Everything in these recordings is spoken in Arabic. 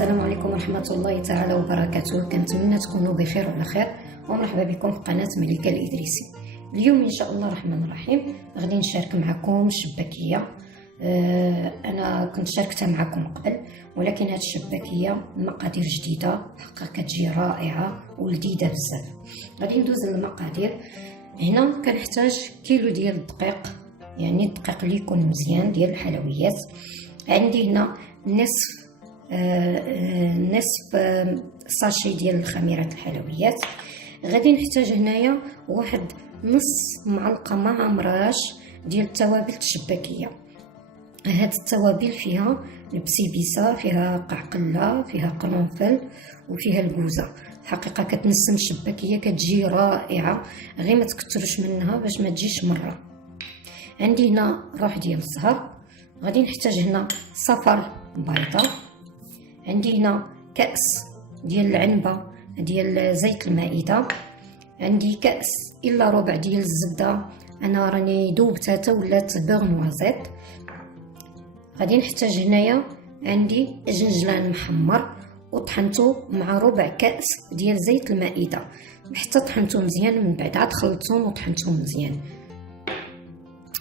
السلام عليكم ورحمة الله تعالى وبركاته. كنتمنى تكونوا بخير وعلى خير، ومرحبا بكم في قناة ملكة الإدريسي. اليوم إن شاء الله الرحمن الرحيم غادي نشارك معكم الشباكية. أنا كنت شاركتها معكم قبل، ولكن هاد الشباكية مقادير جديدة حقا كتجي رائعة ولذيذة بزاف. غادي ندوز للمقادير. هنا كنحتاج كيلو ديال الدقيق، يعني الدقيق اللي يكون مزيان ديال الحلويات. عندي هنا نصف ساشي ديال الخميرات الحلويات. غادي نحتاج هنايا واحد نص معلقه مع مراش ديال التوابل الشباكيه. هاد التوابل فيها البسيبيسه، فيها قعقله، فيها قرنفل، وفيها الكوزه. الحقيقه كتنسم الشباكيه، كتجي رائعه، غير ما تكثرش منها باش ما تجيش مره. عندي هنا روح ديال الزهر. غادي نحتاج هنا صفر بيضه. عندي هنا كأس ديال العنبة ديال زيت المائدة. عندي كأس إلا ربع ديال الزبدة، أنا راني دوبتها تا ولات بوغ نوازيت. غادي نحتاج هنايا عندي جنجلان محمر وطحنتو مع ربع كأس ديال زيت المائدة، حتى طحنتو مزيان، من بعد عاد خلطتهم وطحنتهم مزيان.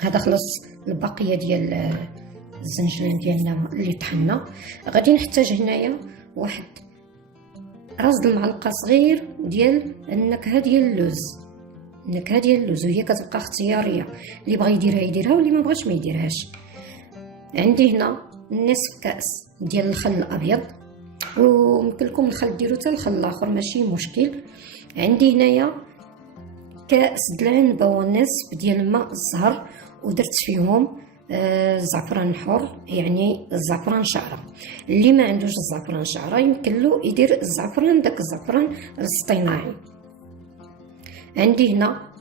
هذا خلص البقية ديال الزنجلان ديالنا اللي طحنا. غادي نحتاج هنايا واحد راس المعلقه صغير ديال النكهه ديال اللوز، وهي كتبقى اختياريه، اللي بغى يديرها يديرها واللي ما بغاش ما يديرهاش. عندي هنا نصف كاس ديال الخل الابيض، ويمكن لكم الخل ديروا حتى الخل الاخر ماشي مشكل. عندي هنايا كاس د العنبه ونصف ديال الماء الزهر، ودرت فيهم زعفران حر، يعني الزعفران شعره. اللي ما عندوش الزعفران شعره يمكن له يدير الزعفران داك الزعفران الاصطناعي. عندي هنا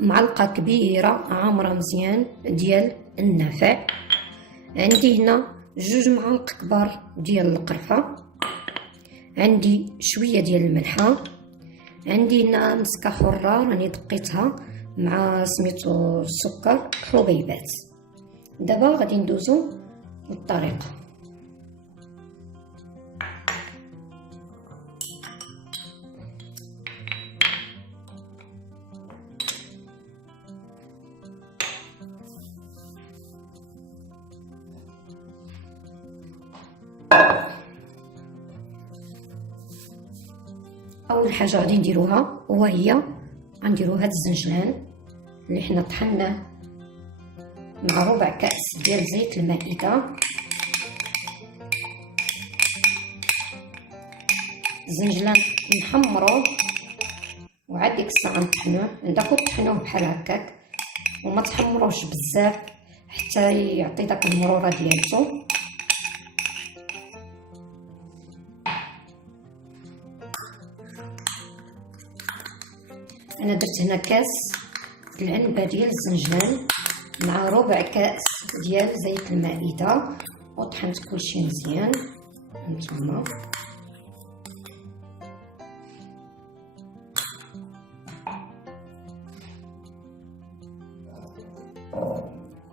معلقه كبيره عامره مزيان ديال النافع. عندي هنا 2 معالق كبار ديال القرفه. عندي شويه ديال الملحه. عندي هنا مسكه حره راني دقيتها مع سميتو السكر حبيبات. دابا غادي ندوزو للطريقه. اول حاجه غادي نديروها وهي غنديرو هاد الزنجلان اللي حنا طحناه مع ربع كأس ديال زيت المائدة. الزنجلان نحمرو وعاد ديك الساعه نطحنوه، نداكو طحنوه بحال هكاك، وما تحمروش بزاف حتى يعطي داك المروره ديالته. انا درت هنا كاس العنبه ديال الزنجلان مع ربع كأس ديال زيت المائدة، وطحنت كلشي مزيان. هانتوما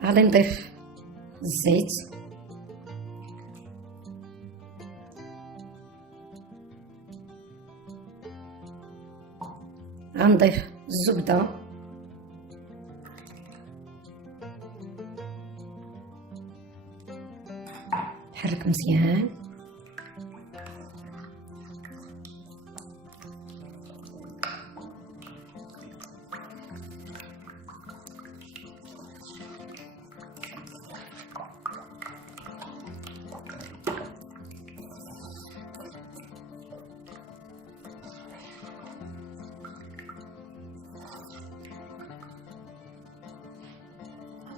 غادي نضيف الزيت، غنضيف الزبده، نحرك مزيان.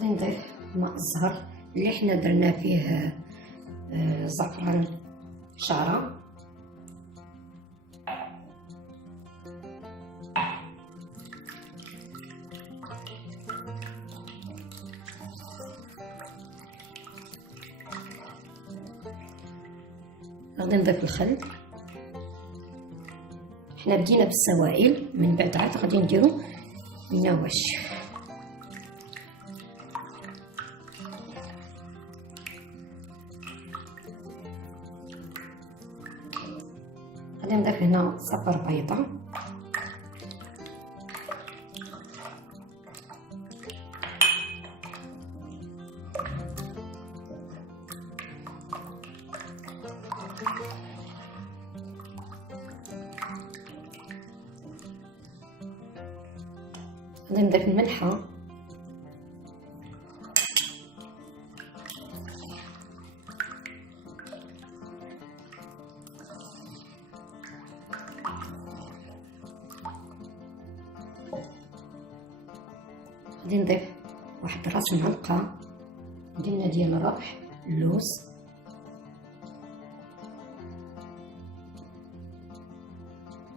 غادي نضيف ماء الزهر اللي حنا درنا فيه زعفران شعره. غادي نضيف الخل. حنا بدينا بالسوائل، من بعد عاد غادي نديرو النواشف. غادي نضيف هنا صفر بيضة، غادي نضيف الملحة، غادي نضيف واحد راس معلقة ديال روح اللوز،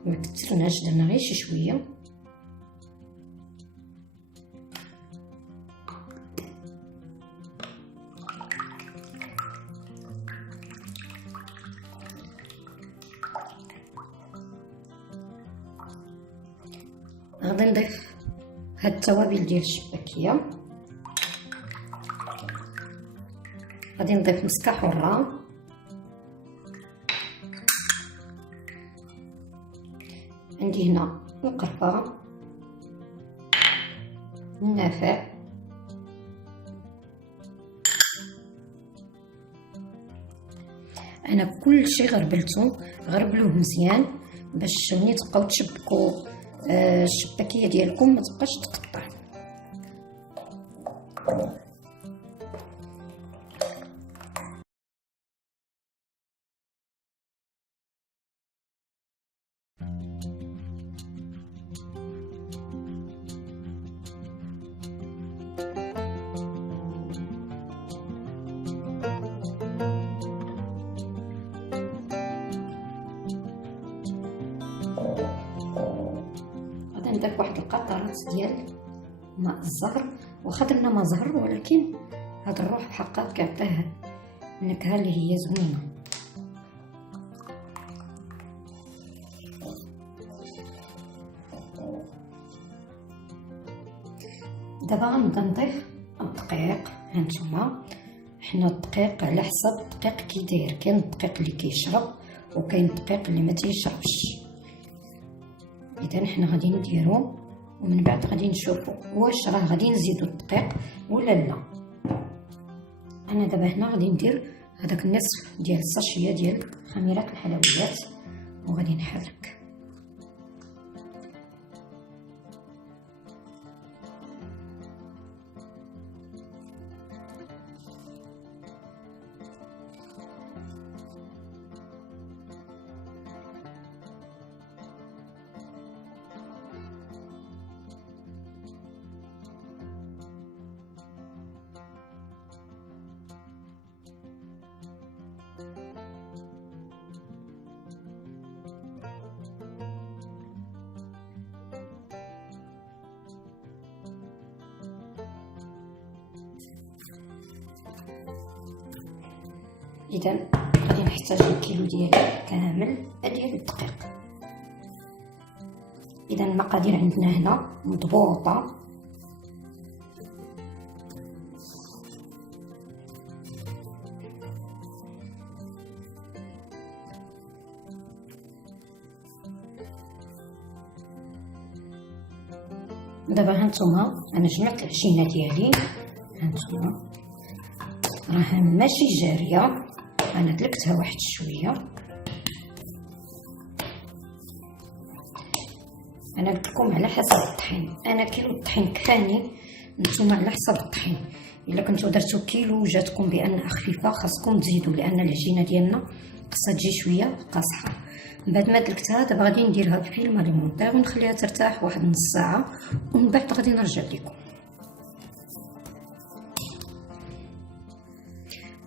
ما كترناش، درنا غير شي شويه. غادي نضيف هاد التوابل ديال الشباكيه، غادي نضيف مسكه حره، عندي هنا القرفه، النافع، انا كلشي غربلوه مزيان باش ملي تبقاو تشبكوا الشباكيه ديالكم ما تبقاش تقطع. غادي نضيف واحد القطرات ديال ماء الزهر، واخا درنا ماء زهر ولكن هاد الروح بحقها كيعطيه النكهه اللي هي زوينه. دابا غنبدا نضيف الدقيق. هانتوما حنا الدقيق على حسب الدقيق كي داير، كاين الدقيق اللي كيشرب وكاين الدقيق اللي ما تيشربش. اذا حنا غادي نديرو ومن بعد غادي نشوفو واش راه غادي نزيدو الدقيق ولا لا. انا دابا هنا غادي ندير هذاك النصف ديال الساشيه ديال خميرات الحلويات وغادي نحرك. اذا غادي نحتاج الكيلو ديالي كامل ديال الدقيق. اذا المقادير عندنا هنا مضبوطه. دابا هانتوما انا جمعت العجينه ديالي، هانتوما راها ماشي جاريه، انا دلكتها واحد شويه. انا قلت لكم على حسب الطحين، انا كيلو الطحين كفاني، نتوما على حسب الطحين. الا كنتو درتو كيلو وجاتكم بانها خفيفه خاصكم تزيدوا، لان العجينه ديالنا خاصها تجي شويه قاصحه. من بعد ما دلكتها دابا غادي نديرها في الفيلم اليمونطير ونخليها ترتاح واحد نص ساعه، ومن بعد غادي نرجع لكم.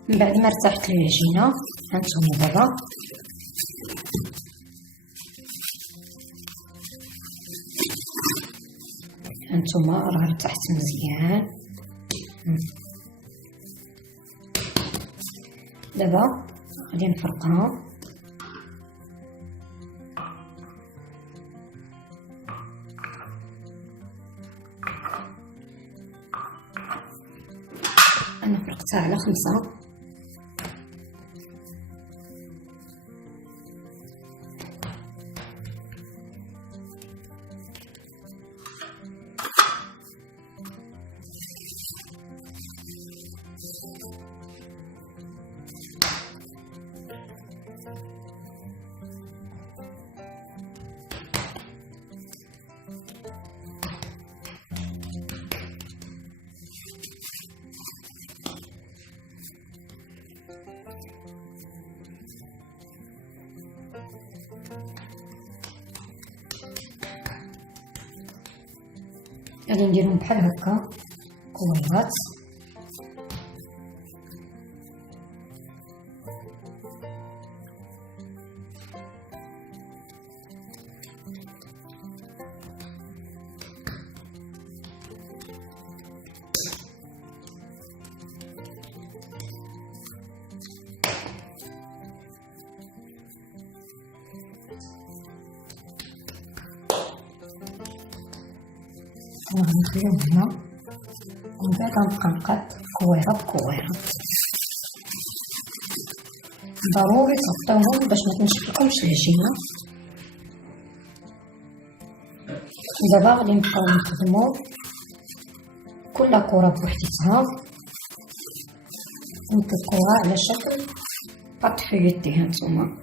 من بعد ما ارتاحت العجينه هانتوما دابا هانتوما راه ارتاحت مزيان. دابا غادي نفرقها. انا فرقتها على 5. غادي نديرهم بحال هكا كويرات. غادي نخليهم هنا ومن بعد غنبقى نقاد كويره بكويره. ضروري تغطيوهم باش ما تنشفلكمش العجينه. دابا غادي نبقاو نخدمو كل كره بوحديتها ونطلقوها على شكل باط فيوتي. هانتوما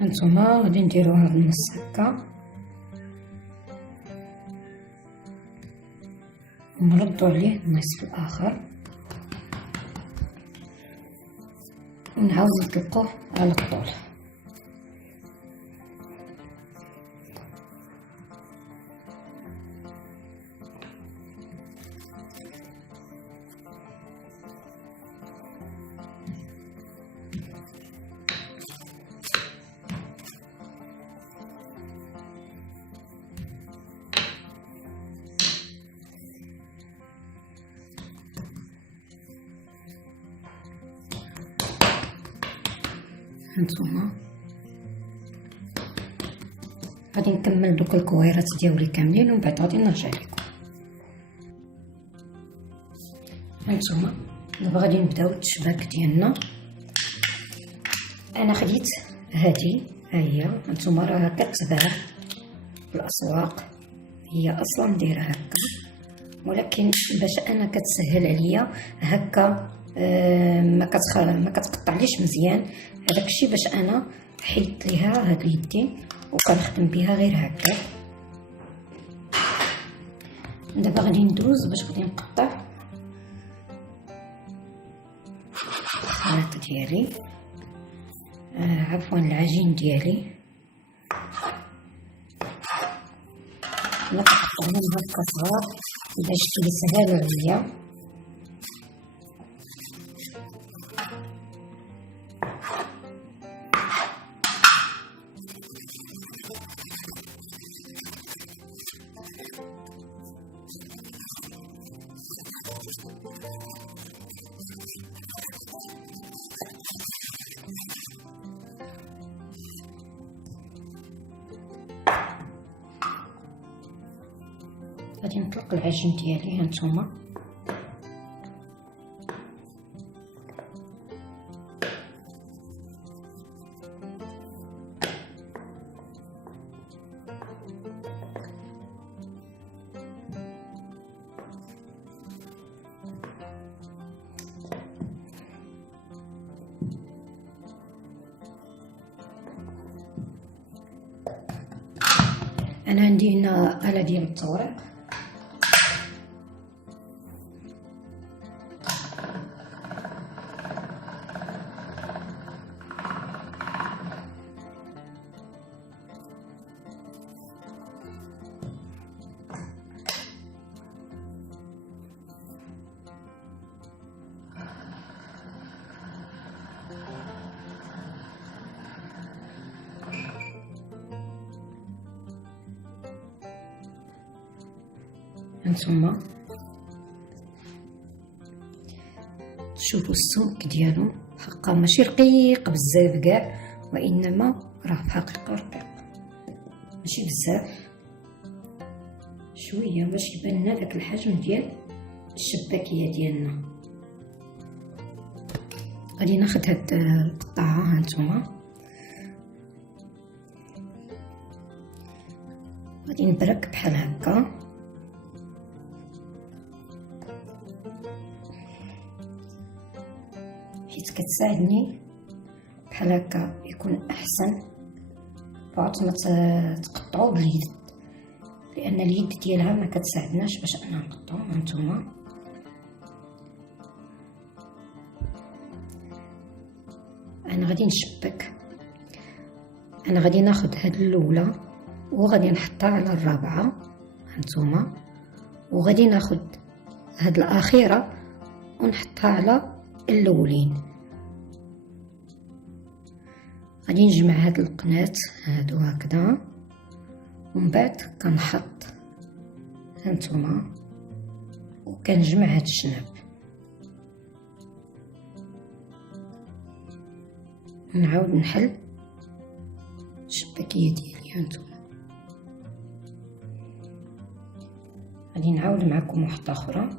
هانتوما غادي نديرو هاد النص هكا ونردو عليه النصف الاخر ونعاود نطلقوه على الطول. هانتوما غادي نكمل دوك الكويرات ديالي كاملين ومن بعد غادي نرجع لكم. هانتوما دابا غادي نبداو التشباك ديالنا. انا خديت هادي ها هي، هانتوما راه كتباع في الاسواق، هي اصلا دايره هكا، ولكن باش انا كتسهل عليا هكا ما كتقطعليش مزيان. هذاك الشيء باش انا حيدت ليها هاد اليدين وكنخدم بها غير هكا. دابا غادي ندوز باش غادي نقطع الخليط ديالي، عفوا العجين ديالي. انا كنقطعهم هكا صغار باش يسهل عليا. غادي نطلق العجين ديالي. هانتوما انا عندي هنا آلة ديال التوريق، هانتوما شوفوا السمك ديالو، حقا ماشي رقيق بزاف كاع، وانما راه في الحقيقه رقيق ماشي بزاف، شويه باش يبان لنا داك الحجم ديال الشباكيه ديالنا. غادي ناخذ هاد القطعه هانتوما، غادي نبرك بحال هكا، حيت كتساعدني بحال هكا يكون احسن، بعد ما تقطعوا باليد، لان اليد ديالها ما كتساعدناش باش انا نقطعو. هانتوما انا غادي نشبك، انا غادي ناخذ هاد الاولى وغادي نحطها على الرابعه هانتوما، وغادي ناخذ هاد الاخيره ونحطها على الاولين. غادي نجمع هاد القنات هادو هكذا، ومن بعد كنحط هانتوما وكنجمع هاد الجناب، ونعاود نحل الشباكيه ديالي. هانتوما غادي نعاود معكم واحده اخرى،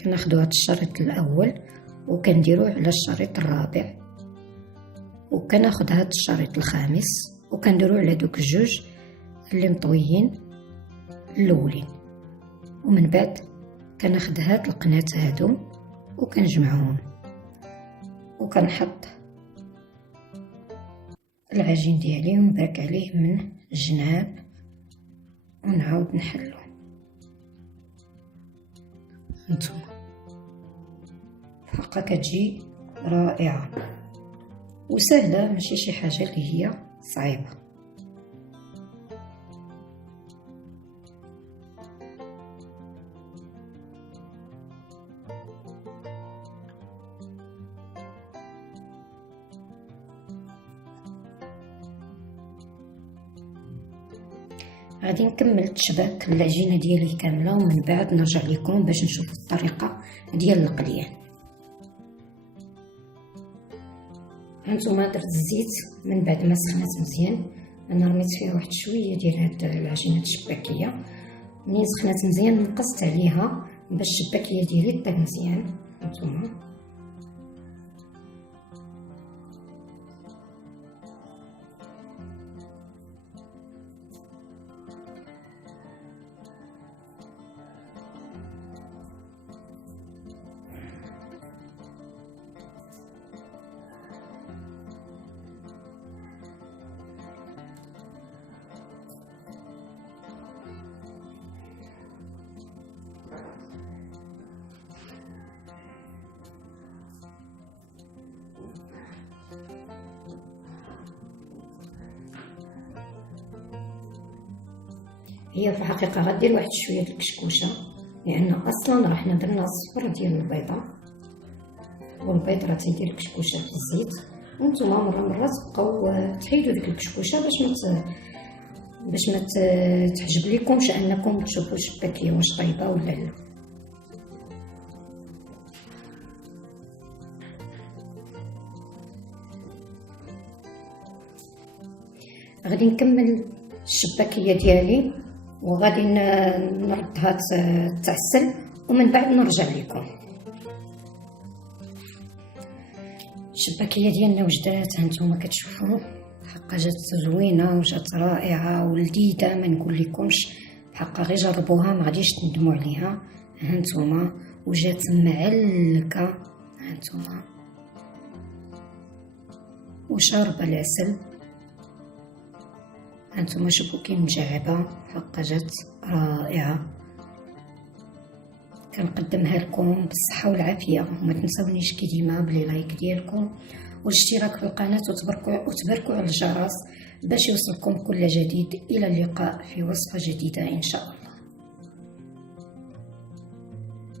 كناخدو هاد الشريط الاول وكنديروه على الشريط الرابع، وكناخد هاد الشريط الخامس وكنديروه على دوك الجوج اللي مطويين الاولين، ومن بعد كناخد هاد القنات هادو وكنجمعهم، وكنحط العجين ديالي ونبارك عليه من الجناب ونعاود نحلو. هانتوما حقا كتجي رائعه وسهله، ماشي شي حاجه اللي هي صعيبه. غادي نكمل تشباك العجينه ديالي كامله، ومن بعد نرجع لكم باش نشوفوا الطريقه ديال القليان. هانتوما درت الزيت من بعد ما سخنات مزيان، انا رميت فيها واحد شويه ديال هاد العجينه الشباكيه، منين سخنات مزيان نقصت عليها باش الشباكيه ديالي طيب مزيان. هانتوما هي في الحقيقه غدير واحد شويه د الكشكوشه، لان اصلا راه حنا درنا الصفر ديال البيضه، والبيض راه تيدير الكشكوشه في الزيت، وانتوما مره تبقاو تحيدوا ديك الكشكوشه باش ما تحجب لكمش انكم تشوفوا الشباكيه واش طيبه ولا لا. غادي نكمل الشباكيه ديالي وغادي نردها تعسل، ومن بعد نرجع لكم. الشباكيه ديالنا وجدات، هانتوما كتشوفوا حقا جات زوينه وجات رائعه ولذيذه، ما نقول لكمش حقا غير جربوها ما غاديش تندموا عليها. هانتوما وجات معلكه، هانتوما وشاربه العسل، هانتوما شوفوا كي مجعبه حقا جات رائعه. كنقدمها لكم بالصحه والعافيه، وما تنساونيش كي ديما بلي لايك ديالكم والاشتراك في القناه، وتباركوا على الجرس باش يوصلكم كل جديد. الى اللقاء في وصفه جديده ان شاء الله.